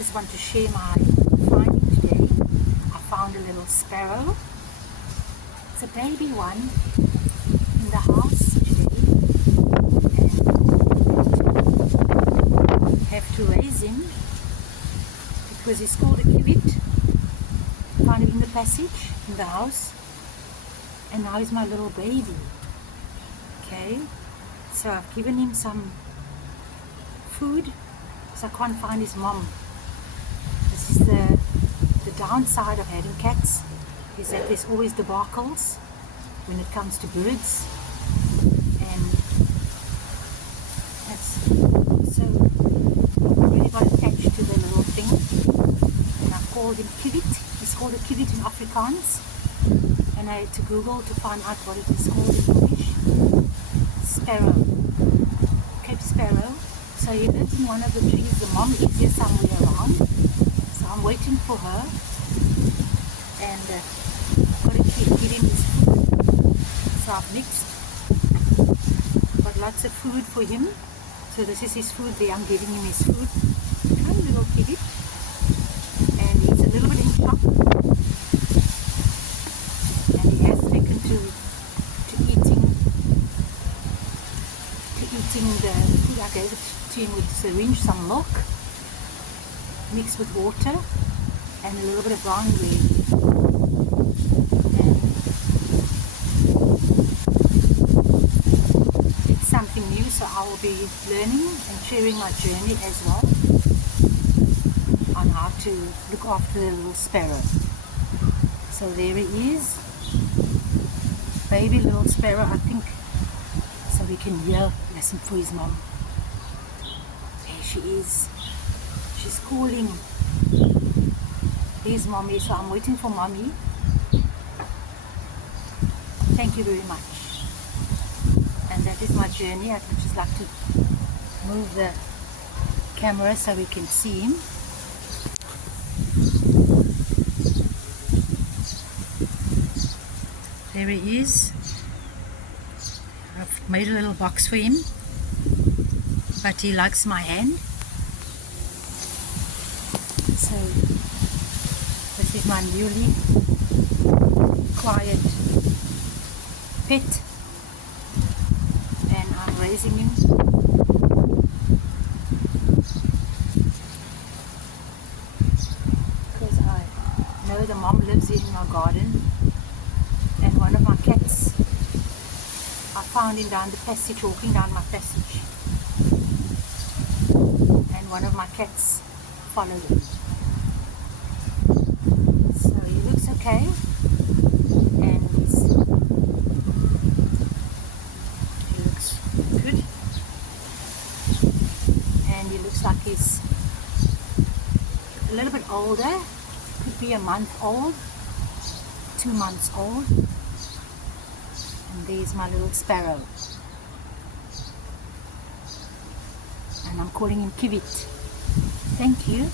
just want to share my finding today. I found a little sparrow. It's a baby one in the house today, and I have to raise him because he's called a kibit. Found him in the passage in the house, and now he's my little baby. Okay, so I've given him some food because I can't find his mom. This is the downside of having cats, is that there's always debacles when it comes to birds, and that's so I really got attached to the little thing, and I called him kibit. He's called a kibit in Afrikaans, and I had to Google to find out what it is called in English. Sparrow, Cape Sparrow. So he lives in one of the trees. The mom is here somewhere around, so I'm waiting for her, and I've got to feed him his food. So I've got lots of food for him. So this is his food there. I'm giving him his food. Come, little kitty. And he's a little bit in shock, and he has taken to eating the food. I gave it to him with a syringe, some milk mixed with water and a little bit of brown bread. And it's something new, so I will be learning and sharing my journey as well on how to look after the little sparrow. So there he is, baby little sparrow, I think, so we can hear, listen for his mom. There she is. She's calling. There's mommy, so I'm waiting for mommy. Thank you very much. And that is my journey. I'd just like to move the camera so we can see him. There he is. I've made a little box for him, but he likes my hand. So this is my newly acquired pet, and I'm raising him. Because I know the mom lives here in my garden, and one of my cats, I found him down the passage, walking down my passage, and one of my cats followed him. So he looks okay, and he looks good, and he looks like he's a little bit older, could be a month old, 2 months old. And there's my little sparrow, and I'm calling him Kibit. Thank you.